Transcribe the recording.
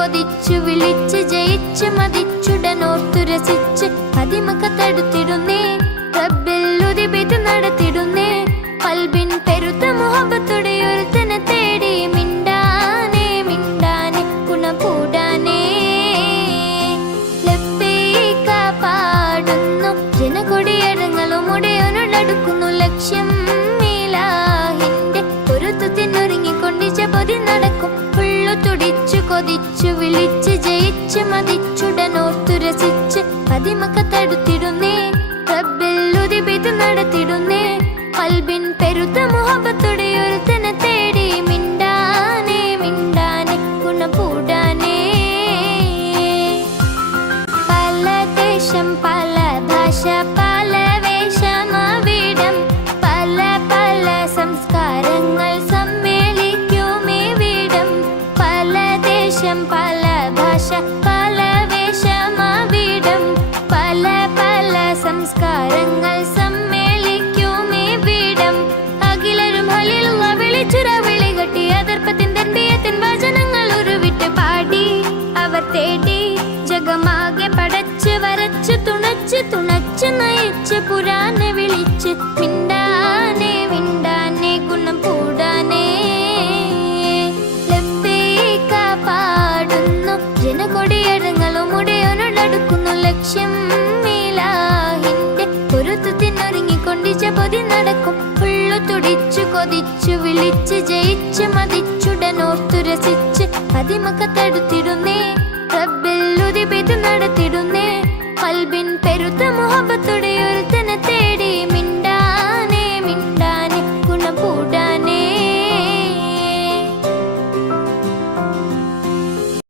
കൊതിച്ചു വിളിച്ച് ജയിച്ച് മതിച്ചുടനോർത്തു രസിച്ച് അതിമക്ക തടുത്തിടുന്നേ റബ്ബിൽ ഉതിപിത് നടത്തിടുന്നേ. പൽബിൻ പെരുത്ത മുഹബത്തുടെ തേടി മിണ്ടാനേ പാടുന്നു. ജനകൊടിയടങ്ങളും ലക്ഷ്യം. തുടിച്ചു കൊതിച്ചു വിളിച്ച് ജയിച്ച് മതിച്ചുടനോർത്തു രസിച്ച് അതിമക്ക തടുത്തിടുന്നേ റബ്ബിൽ ഉദിപിത് നടത്തിടുന്നേ. പെരുത്ത തേടി മിണ്ടാനേ പല ദേശം പല ഭാഷ തുണച്ച് തുണച്ച് നയിച്ച് പുരാനെ വിളിച്ച് മിണ്ടാനെ മിണ്ടാനെ ഗുണം കൂടാനേ. ലബ്ബൈക പാടുന്നു ജനകൊടിയടങ്ങളും ഉടയോനോടടുക്കുന്നു ലക്ഷ്യം മീലാഹിന്റെ പൊരുത്തത്തിനൊരുങ്ങിക്കൊണ്ടിച്ച പൊതി നടക്കും. ഉള്ളു തുടിച്ചു കൊതിച്ചു വിളിച്ച് ജയിച്ച് മതിച്ചുടനോർത്തു രസിച്ച് അതിമക്ക